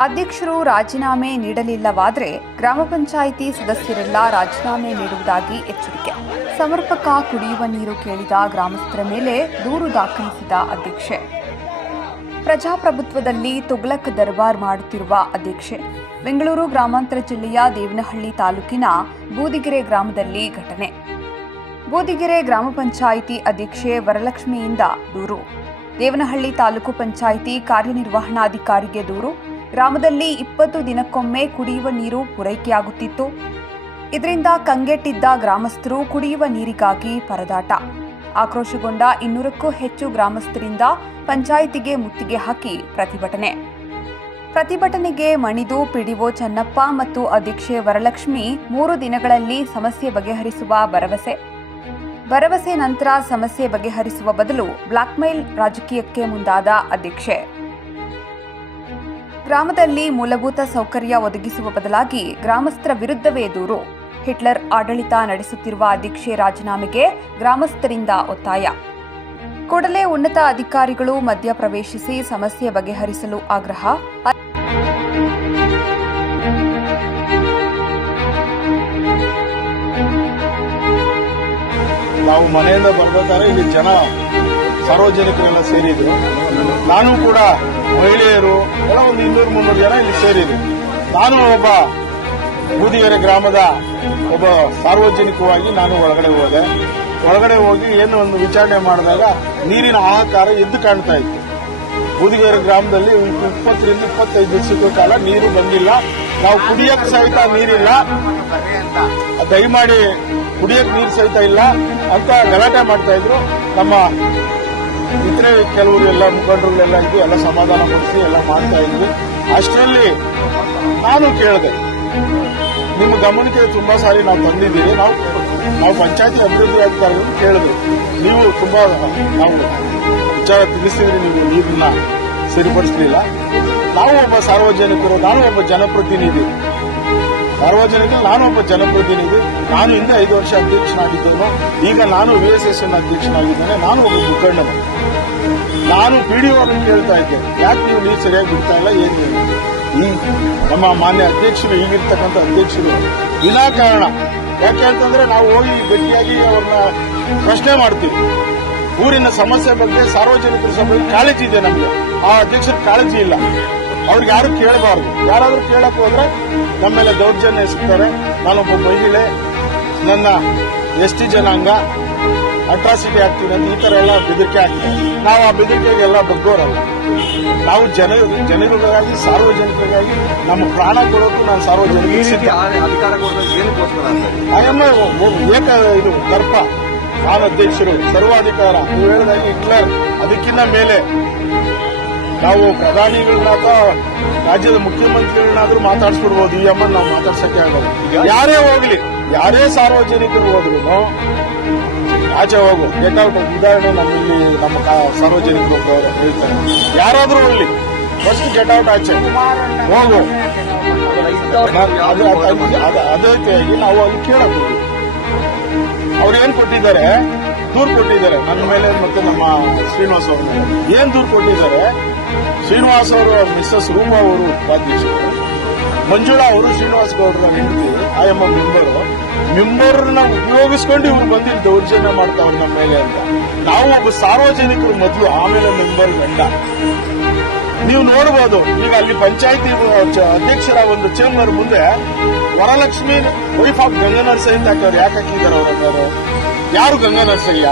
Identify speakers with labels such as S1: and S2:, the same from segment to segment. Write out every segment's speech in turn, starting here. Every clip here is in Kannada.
S1: ಅಧ್ಯಕ್ಷರು ರಾಜೀನಾಮೆ ನೀಡಲಿಲ್ಲವಾದರೆ ಗ್ರಾಮ ಪಂಚಾಯಿತಿ ಸದಸ್ಯರೆಲ್ಲ ರಾಜೀನಾಮೆ ನೀಡುವುದಾಗಿ ಎಚ್ಚರಿಕೆ. ಸಮರ್ಪಕ ಕುಡಿಯುವ ನೀರು ಕೇಳಿದ ಗ್ರಾಮಸ್ಥರ ಮೇಲೆ ದೂರು ದಾಖಲಿಸಿದ ಅಧ್ಯಕ್ಷೆ. ಪ್ರಜಾಪ್ರಭುತ್ವದಲ್ಲಿ ತುಗ್ಲಕ್ ದರ್ಬಾರ್ ಮಾಡುತ್ತಿರುವ ಅಧ್ಯಕ್ಷೆ. ಬೆಂಗಳೂರು ಗ್ರಾಮಾಂತರ ಜಿಲ್ಲೆಯ ದೇವನಹಳ್ಳಿ ತಾಲೂಕಿನ ಬೂದಿಗೆರೆ ಗ್ರಾಮದಲ್ಲಿ ಘಟನೆ. ಬೂದಿಗೆರೆ ಗ್ರಾಮ ಪಂಚಾಯಿತಿ ಅಧ್ಯಕ್ಷೆ ವರಲಕ್ಷ್ಮಿಯಿಂದ ದೂರು. ದೇವನಹಳ್ಳಿ ತಾಲೂಕು ಪಂಚಾಯಿತಿ ಕಾರ್ಯನಿರ್ವಹಣಾಧಿಕಾರಿಗೆ ದೂರು. ಗ್ರಾಮದಲ್ಲಿ ಇಪ್ಪತ್ತು ದಿನಕ್ಕೊಮ್ಮೆ ಕುಡಿಯುವ ನೀರು ಪೂರೈಕೆಯಾಗುತ್ತಿತ್ತು. ಇದರಿಂದ ಕಂಗೆಟ್ಟಿದ್ದ ಗ್ರಾಮಸ್ಥರು ಕುಡಿಯುವ ನೀರಿಗಾಗಿ ಪರದಾಟ. ಆಕ್ರೋಶಗೊಂಡ ಇನ್ನೂರಕ್ಕೂ ಹೆಚ್ಚು ಗ್ರಾಮಸ್ಥರಿಂದ ಪಂಚಾಯಿತಿಗೆ ಮುತ್ತಿಗೆ ಹಾಕಿ ಪ್ರತಿಭಟನೆ. ಪ್ರತಿಭಟನೆಗೆ ಮಣಿದು ಪಿಡಿಒ ಚನ್ನಪ್ಪ ಮತ್ತು ಅಧ್ಯಕ್ಷೆ ವರಲಕ್ಷ್ಮಿ ಮೂರು ದಿನಗಳಲ್ಲಿ ಸಮಸ್ಯೆ ಬಗೆಹರಿಸುವ ಭರವಸೆ. ಭರವಸೆ ನಂತರ ಸಮಸ್ಯೆ ಬಗೆಹರಿಸುವ ಬದಲು ಬ್ಲಾಕ್ಮೇಲ್ ರಾಜಕೀಯಕ್ಕೆ ಮುಂದಾದ ಅಧ್ಯಕ್ಷೆ. ಗ್ರಾಮದಲ್ಲಿ ಮೂಲಭೂತ ಸೌಕರ್ಯ ಒದಗಿಸುವ ಬದಲಾಗಿ ಗ್ರಾಮಸ್ಥರ ವಿರುದ್ಧವೇ ದೂರು. ಹಿಟ್ಲರ್ ಆಡಳಿತ ನಡೆಸುತ್ತಿರುವ ಅಧ್ಯಕ್ಷೆ ರಾಜೀನಾಮೆಗೆ ಗ್ರಾಮಸ್ಥರಿಂದ ಒತ್ತಾಯ. ಕೂಡಲೇ ಉನ್ನತ ಅಧಿಕಾರಿಗಳು ಮಧ್ಯ ಪ್ರವೇಶಿಸಿ ಸಮಸ್ಯೆ ಬಗೆಹರಿಸಲು ಆಗ್ರಹ.
S2: ನಾವು ಮನೆಯಿಂದ ಬರ್ಬೇಕಾದ್ರೆ ಇಲ್ಲಿ ಜನ ಸಾರ್ವಜನಿಕರೆಲ್ಲ ಸೇರಿದ್ರು. ನಾನು ಕೂಡ ಮಹಿಳೆಯರು, ಎಲ್ಲ ಒಂದು ಇನ್ನೂರು ಮುನ್ನೂರು ಜನ ಇಲ್ಲಿ ಸೇರಿದ್ರು ನಾನು ಒಬ್ಬ ಬೂದಿಗೆರೆ ಗ್ರಾಮದ ಒಬ್ಬ ಸಾರ್ವಜನಿಕವಾಗಿ ನಾನು ಒಳಗಡೆ ಹೋದೆ. ಒಳಗಡೆ ಹೋಗಿ ಏನು ಒಂದು ವಿಚಾರಣೆ ಮಾಡಿದಾಗ ನೀರಿನ ಹಾಹಾಕಾರ ಎದ್ದು ಕಾಣ್ತಾ ಇತ್ತು. ಬೂದಿಗೆರೆ ಗ್ರಾಮದಲ್ಲಿ ಇಪ್ಪತ್ತರಿಂದ ಇಪ್ಪತ್ತೈದು ದಿವಸದ ಕಾಲ ನೀರು ಬಂದಿಲ್ಲ. ನಾವು ಕುಡಿಯಕ್ಕೆ ಸಹಿತ ನೀರಿಲ್ಲ. ದಯಮಾಡಿ ಕುಡಿಯಕ್ಕೆ ನೀರು ಸಹಿತ ಇಲ್ಲ ಅಂತ ಗಲಾಟೆ ಮಾಡ್ತಾ ಇದ್ರು ನಮ್ಮ ಇತರೆ ಕೆಲವರು ಎಲ್ಲ ಮುಖಂಡರುಗಳೆಲ್ಲ ಇದ್ದು ಎಲ್ಲ ಸಮಾಧಾನ ಪಡಿಸಿ ಎಲ್ಲ ಮಾಡ್ತಾ ಇದ್ವಿ. ಅಷ್ಟರಲ್ಲಿ ನಾನು ಕೇಳಿದೆ, ನಿಮ್ಮ ಗಮನಕ್ಕೆ ತುಂಬಾ ಸಾರಿ ನಾವು ಬಂದಿದ್ದೀವಿ ನಾವು ನಾವು ಪಂಚಾಯತಿ ಅಭಿವೃದ್ಧಿ ಅಧಿಕಾರಿಗಳು ಕೇಳಿದ್ರು ನೀವು ತುಂಬಾ, ನಾವು ವಿಚಾರ ತಿಳಿಸಿದ್ರಿ, ನೀವು ನೀರನ್ನ ಸರಿಪಡಿಸಲಿಲ್ಲ. ನಾವು ಒಬ್ಬ ಸಾರ್ವಜನಿಕರು, ನಾನು ಒಬ್ಬ ಜನಪ್ರತಿನಿಧಿ. ಸಾರ್ವಜನಿಕರು ನಾನು ಒಬ್ಬ ಜನಪ್ರತಿನಿಧಿ, ನಾನು ಹಿಂದೆ ಐದು ವರ್ಷ ಅಧ್ಯಕ್ಷನಾಗಿದ್ದೇನೆ, ಈಗ ನಾನು ವಿ ಎಸ್ ಎಸ್ ಎನ್ ಅಧ್ಯಕ್ಷನಾಗಿದ್ದೇನೆ, ನಾನು ಒಬ್ಬ ಮುಖಂಡನು. ನಾನು ಪಿ ಡಿ ಪಿಡಿಒ ಕೇಳ್ತಾ ಇದ್ದೇನೆ. ಯಾಕೆ ನೀವು ನೀರು ಸರಿಯಾಗಿ ಬಿಡ್ತಾ ಇಲ್ಲ, ಏನು ನಮ್ಮ ಮಾನ್ಯ ಅಧ್ಯಕ್ಷರು ಈಗಿರ್ತಕ್ಕಂಥ ಅಧ್ಯಕ್ಷರು. ವಿನಾಕಾರಣ ಯಾಕೆ ಅಂತಂದ್ರೆ ನಾವು ಹೋಗಿ ಗಟ್ಟಿಯಾಗಿ ಅವ್ರನ್ನ ಪ್ರಶ್ನೆ ಮಾಡ್ತೀವಿ. ಊರಿನ ಸಮಸ್ಯೆ ಬಗ್ಗೆ ಸಾರ್ವಜನಿಕರ ಸಭೆಯಲ್ಲಿ ಕಾಳಜಿ ಇದೆ ನಮಗೆ. ಆ ಅಧ್ಯಕ್ಷರ ಕಾಳಜಿ ಇಲ್ಲ. ಅವ್ರಿಗೆ ಯಾರು ಕೇಳಬಾರ್ದು. ಯಾರಾದ್ರೂ ಕೇಳಕ್ ಹೋದ್ರೆ ನಮ್ಮ ಮೇಲೆ ದೌರ್ಜನ್ಯ ಎಸ್ತಾರೆ ನಾನೊಬ್ಬ ಮಹಿಳೆ ನನ್ನ ಎಸ್ ಟಿ ಜನಾಂಗ ಅಟ್ರಾಸಿಟಿ ಆಗ್ತೀನಿ ಅಂತ ಈ ತರ ಎಲ್ಲ ಬೆದರಿಕೆ ಆಗ್ತದೆ. ನಾವು ಆ ಬೆದರಿಕೆಗೆಲ್ಲ ಬಗ್ಗೋರಲ್ಲ. ನಾವು ಜನ ಜನಗಳಿಗಾಗಿ ಸಾರ್ವಜನಿಕರಿಗಾಗಿ ನಮ್ಮ ಪ್ರಾಣ ಕೊಡೋದು ನಾನು ಸಾರ್ವಜನಿಕ ಏಕ ಇದು ದರ್ಪ ನಾನು ಅಧ್ಯಕ್ಷರು ಸರ್ವಾಧಿಕಾರ. ನೀವು ಹೇಳಿದಾಗ ಹಿಟ್ಲರ್ ಅದಕ್ಕಿಂತ ಮೇಲೆ ನಾವು ಪ್ರಧಾನಿಗಳನ್ನ ಅಥವಾ ರಾಜ್ಯದ ಮುಖ್ಯಮಂತ್ರಿಗಳನ್ನಾದ್ರೂ ಮಾತಾಡಿಸ್ಬಿಡ್ಬೋದು ಈ ಅಮ್ಮನ ನಾವು ಮಾತಾಡ್ಸಕ್ಕೆ ಆಗಲ್ಲ ಯಾರೇ ಹೋಗ್ಲಿ ಯಾರೇ ಸಾರ್ವಜನಿಕರು ಹೋದ್ರು ಆಚೆ ಹೋಗು ಗೆಟ್ ಉದಾಹರಣೆ ನಮ್ಮಲ್ಲಿ ನಮ್ಮ ಸಾರ್ವಜನಿಕರು ಹೇಳ್ತಾರೆ ಯಾರಾದ್ರೂ ಹೋಗ್ಲಿ ಫಸ್ಟ್ ಗೆಟ್ ಔಟ್ ಆಚೆ ಹೋಗು ಅದು- ನಾವು ಅಲ್ಲಿ ಕೇಳಬಹುದು ಅವ್ರು ಏನ್ ಕೊಟ್ಟಿದ್ದಾರೆ ದೂರು ಕೊಟ್ಟಿದ್ದಾರೆ. ನನ್ನ ಮೇಲೆ ಮತ್ತೆ ನಮ್ಮ ಶ್ರೀನಿವಾಸ್ ಅವರು. ಏನ್ ದೂರು ಕೊಟ್ಟಿದ್ದಾರೆ? ಶ್ರೀನಿವಾಸ್ ಅವರು, ಮಿಸ್ಸಸ್ ರೂಮ್ ಅವರು ಉಪಾಧ್ಯಕ್ಷರು. ಮಂಜುಳಾ ಅವರು ಶ್ರೀನಿವಾಸ್ ಗೌಡರ ಹೆಂಡತಿ. ಐ ಎಂ ಮೆಂಬರ್ ಮೆಂಬರ್ನ ಉಪಯೋಗಿಸ್ಕೊಂಡು ಇವ್ರು ಬಂದು ದೌರ್ಜನ್ಯ ಮಾಡ್ತಾವ್ರೆ ನಮ್ಮ ಮೇಲೆ ಅಂತ. ನಾವು ಒಬ್ಬ ಸಾರ್ವಜನಿಕರು ಮೊದಲು ಆಮೇಲೆ ಮೆಂಬರ್ ಗಂಡ. ನೀವು ನೋಡಬಹುದು ಈಗ ಅಲ್ಲಿ ಪಂಚಾಯತಿ ಅಧ್ಯಕ್ಷರ ಒಂದು ಚೇಂಬರ್ ಮುಂದೆ ವರಲಕ್ಷ್ಮಿ ವೈಫ್ ಆಫ್ ಗಂಗನರ್ ಸಹಿತ ಹಾಕೋರು ಯಾಕೆ ಹಾಕಿದ್ದಾರೆ ಅವ್ರ? ಯಾರು ಗಂಗಾ ನರ್ಸಯ್ಯ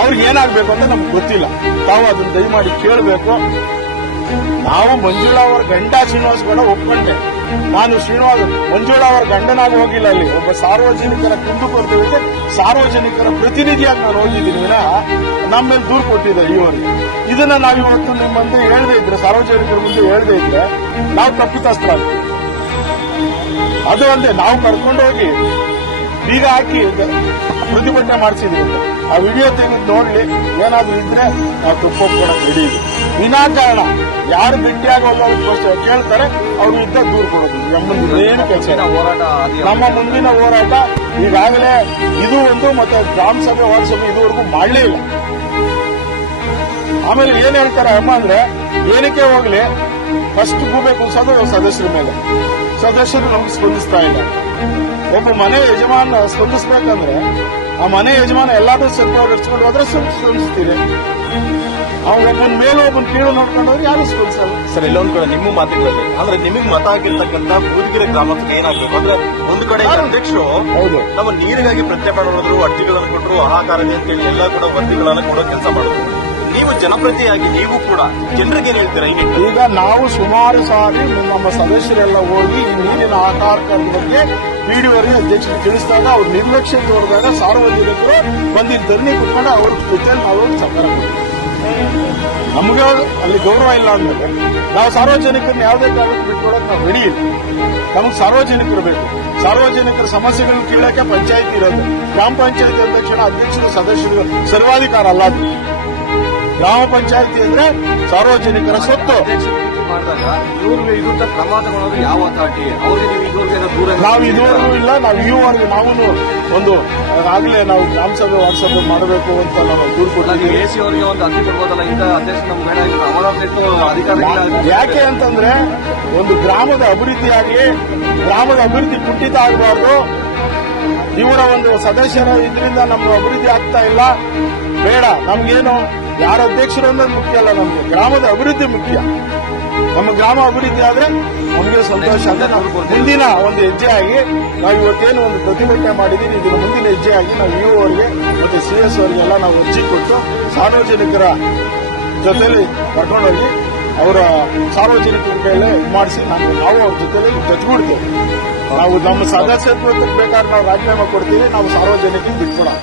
S2: ಅವ್ರಿಗೆ ಏನಾಗಬೇಕು ಅಂತ ನಮ್ಗೆ ಗೊತ್ತಿಲ್ಲ. ತಾವು ಅದನ್ನ ದಯಮಾಡಿ ಕೇಳಬೇಕು. ನಾವು ಮಂಜುಳಾ ಅವರ ಗಂಡ ಶ್ರೀನಿವಾಸ್ ಗೌಡ ಒಪ್ಕೊಂಡೆ. ನಾನು ಶ್ರೀನಿವಾಸ್, ಮಂಜುಳಾ ಅವರ ಗಂಡನಾಗಿ ಹೋಗಿಲ್ಲ ಅಲ್ಲಿ. ಒಬ್ಬ ಸಾರ್ವಜನಿಕರ ಕುಂದುಕೊರತೆ ಸಾರ್ವಜನಿಕರ ಪ್ರತಿನಿಧಿಯಾಗಿ ನಾನು ಹೋಗಿದ್ದೀನಿ. ವಿನ ನಮ್ಮ ಮೇಲೆ ದೂರು ಕೊಟ್ಟಿದ್ದಾರೆ ಇವರಿಗೆ ಇದನ್ನ ನಾವು ಇವತ್ತು ನಿಮ್ಮ ಮುಂದೆ ಹೇಳದೇ ಇದ್ರೆ, ಸಾರ್ವಜನಿಕರ ಮುಂದೆ ಹೇಳದೇ ಇದ್ರೆ ನಾವು ತಪ್ಪಿತಸ್ಥರಾಗ್ತೀವಿ. ಅದು ಅಲ್ಲದೆ ನಾವು ಕರ್ಕೊಂಡು ಹೋಗಿ ಬೀಗ ಹಾಕಿ ಪ್ರತಿಭಟನೆ ಮಾಡಿಸಿದ್ರು ಆ ವಿಡಿಯೋ ತೆಗೆದು ನೋಡಲಿ ಏನಾದ್ರೂ ಇದ್ರೆ ನಾವು ತಪ್ಪೊಪ್ಕೊಳಕ್ ರೆಡಿ ಇದೆ ವಿನಾಕಾರಣ ಯಾರು ಭೇಟಿಯಾಗಿ ಹೋಗೋದು ಕೇಳ್ತಾರೆ ಅವ್ರು ಇದ್ದ ದೂರ ಕೊಡೋದು. ನಮ್ಮ ಏನು ಕೆಲಸ
S3: ಹೋರಾಟ
S2: ನಮ್ಮ ಮುಂದಿನ ಹೋರಾಟ ಈಗಾಗಲೇ ಇದು ಒಂದು ಮತ್ತೆ ಗ್ರಾಮ ಸಭೆ ವಾರ್ಡ್ ಸಭೆ ಇದುವರೆಗೂ ಮಾಡಲೇ ಇಲ್ಲ. ಆಮೇಲೆ ಏನ್ ಹೇಳ್ತಾರೆ ಅಮ್ಮ ಅಂದ್ರೆ ಏನಕ್ಕೆ ಹೋಗ್ಲಿ ಫಸ್ಟ್ ಗೂಬೆ ಸದಸ್ಯರ ಮೇಲೆ. ಸದಸ್ಯರು ನಮ್ಗೆ ಸ್ಪಂದಿಸ್ತಾ ಇಲ್ಲ. ಒಬ್ಬ ಮನೆ ಯಜಮಾನ ಸ್ಪಂದಿಸ್ಬೇಕಂದ್ರೆ ಆ ಮನೆ ಯಜಮಾನ ಎಲ್ಲಾದ್ರೂ ಸ್ವಲ್ಪ ಹಚ್ಕೊಂಡು ಹೋದ್ರೆ ಸ್ವಲ್ಪ ಸ್ಪಂದಿಸ್ತೀರಿ. ಅವ್ನು ಒಬ್ಬನ ಮೇಲೆ ಒಬ್ಬನ ಕೀಳು ನೋಡ್ಕೊಂಡು ಹೋದ್ರೆ ಯಾರು ಸ್ಪಂದಿಸಲ್ಲ.
S4: ಸರ್ ಇಲ್ಲೊಂದ್ ಕಡೆ ನಿಮ್ಮ ಮಾತುಗಳಲ್ಲಿ ಅಂದ್ರೆ ನಿಮಗೆ ಮತ ಆಗಿರ್ತಕ್ಕಂಥ ಬೂದಿಗೆರೆ ಗ್ರಾಮಕ್ಕೆ ಏನಾಗ್ಬೇಕು? ಅಂದ್ರೆ ಒಂದು ಕಡೆ ಅಧ್ಯಕ್ಷರು
S2: ಹೌದು.
S4: ನಮ್ಮ ನೀರಿಗಾಗಿ ಪ್ರತ್ಯೇಕ ಮಾಡಿದ್ರು ಅರ್ಜಿಗಳನ್ನು ಕೊಟ್ಟರು ಆಹಾರಕ್ಕೆ ಅಂತೇಳಿ ಎಲ್ಲ ಕೂಡ ವರದಿಗಳನ್ನ ಕೊಡೋ ಕೆಲಸ ಮಾಡಿದ್ರು ನೀವು ಜನಪ್ರತಿಯಾಗಿ ನೀವು ಕೂಡ ಜನರಿಗೆ ಏನ್ ಹೇಳ್ತೀರಾ
S2: ಈಗ ನಾವು ಸುಮಾರು ಸಾರಿ ನಮ್ಮ ಸದಸ್ಯರೆಲ್ಲ ಹೋಗಿ ಈ ನೀರಿನ ಆಕಾರ ಬಗ್ಗೆ ಪಿಡಿಒರಿಗೆ ಅಧ್ಯಕ್ಷರು ತಿಳಿಸಿದಾಗ ಅವ್ರ ನಿರ್ಲಕ್ಷ್ಯ ತೋರಿದಾಗ ಸಾರ್ವಜನಿಕರು ಬಂದಿದ್ದ ಧರಣಿ ಕುತ್ಕೊಂಡು ಅವ್ರ ಜೊತೆ ನಾವು ಕೊಡ್ತೀವಿ ನಮ್ಗೆ ಅಲ್ಲಿ ಗೌರವ ಇಲ್ಲ ಅಂದ್ಮೇಲೆ ನಾವು ಸಾರ್ವಜನಿಕರನ್ನ ಯಾವುದೇ ಕಾರಣಕ್ಕೆ ಬಿಟ್ಕೊಡಕ್ ನಾವು ರೆಡಿ ಇಲ್ಲ. ನಮಗೆ ಸಾರ್ವಜನಿಕರು ಬೇಕು. ಸಾರ್ವಜನಿಕರ ಸಮಸ್ಯೆಗಳನ್ನ ಕೇಳಕ್ಕೆ ಪಂಚಾಯತಿ ಇರೋದು. ಗ್ರಾಮ ಪಂಚಾಯತಿ ಅಧ್ಯಕ್ಷರ ಅಧ್ಯಕ್ಷರು ಸದಸ್ಯರು ಸರ್ವಾಧಿಕಾರ ಅಲ್ಲ ಅದು. ಗ್ರಾಮ ಪಂಚಾಯತಿ ಅಂದ್ರೆ ಸಾರ್ವಜನಿಕರ ಸ್ವತ್ತು.
S3: ಮಾಡಿದಾಗ ಇವ್ರ ಕ್ರಮ ತಗೊಳ್ಳೋದು ಯಾವ ತಾಟಿ ಅವ್ರಿಗೆ ನೀವು ಇದುವರೆಗೆ ದೂರ
S2: ನಾವು ಇದುವರೆಗೂ ಇಲ್ಲ ನಾವು ಈವರೆಗೂ ನಾವು ಒಂದು ಆಗಲೇ ನಾವು ಗ್ರಾಮ ಸಭೆ ವಾಟ್ಸಪ್ ಮಾಡಬೇಕು ಅಂತ ನಾವು ದೂರು ಕೊಟ್ಟಿದ್ದೀವಿ.
S3: ಎ ಸಿ ಅವರಿಗೆ ಒಂದು ಅರ್ಜಿ ಕೊಡ್ಬೋದಲ್ಲ ಇಂತ ಅಧ್ಯಕ್ಷ ನಮ್ಗೆ ಬೇಡ ಇಟ್ಟು ಅಧಿಕಾರಿಗಳ
S2: ಯಾಕೆ ಅಂತಂದ್ರೆ ಒಂದು ಗ್ರಾಮದ ಅಭಿವೃದ್ಧಿಯಾಗಿ ಆಗಲಿ ಗ್ರಾಮದ ಅಭಿವೃದ್ಧಿ ಕುಂಠಿತ ಆಗಬಾರ್ದು. ಇವರ ಒಂದು ಸದಸ್ಯರ ಇದರಿಂದ ನಮ್ಮ ಅಭಿವೃದ್ಧಿ ಆಗ್ತಾ ಇಲ್ಲ. ಬೇಡ ನಮ್ಗೇನು ಯಾರ ಅಧ್ಯಕ್ಷರು ಅನ್ನೋದು ಮುಖ್ಯ ಅಲ್ಲ ನಮ್ಗೆ. ಗ್ರಾಮದ ಅಭಿವೃದ್ಧಿ ಮುಖ್ಯ. ನಮ್ಮ ಗ್ರಾಮ ಅಭಿವೃದ್ಧಿ ಆದ್ರೆ ನಮಗೆ ಸಂತೋಷ ಅಂದ್ರೆ ನಾವು ಮುಂದಿನ ಒಂದು ಹೆಜ್ಜೆ ಆಗಿ ನಾವು ಇವತ್ತೇನು ಒಂದು ಪ್ರತಿಭಟನೆ ಮಾಡಿದ್ದೀವಿ ಇದರ ಮುಂದಿನ ಹೆಜ್ಜೆ ಆಗಿ ನಾವು ಯು ಅವರಿಗೆ ಮತ್ತೆ ಸಿ ಎಸ್ ಅವರಿಗೆಲ್ಲ ನಾವು ಅರ್ಜಿ ಕೊಟ್ಟು ಸಾರ್ವಜನಿಕರ ಜೊತೆಲಿ ಕರ್ಕೊಂಡೋಗಿ ಅವರ ಸಾರ್ವಜನಿಕರ ಮೇಲೆ ಮಾಡಿಸಿ ನಾವು ನಾವು ಅವ್ರ ಜೊತೆಲಿ ಜೊತೆಗೂಡ್ತೇವೆ ನಾವು ನಮ್ಮ ಸದಸ್ಯತ್ವಕ್ಕೆ ಬೇಕಾದ್ರೆ ನಾವು ರಾಜೀನಾಮೆ ಕೊಡ್ತೀವಿ, ನಾವು ಸಾರ್ವಜನಿಕರಿಗೆ ಬಿಟ್ಕೊಡೋಣ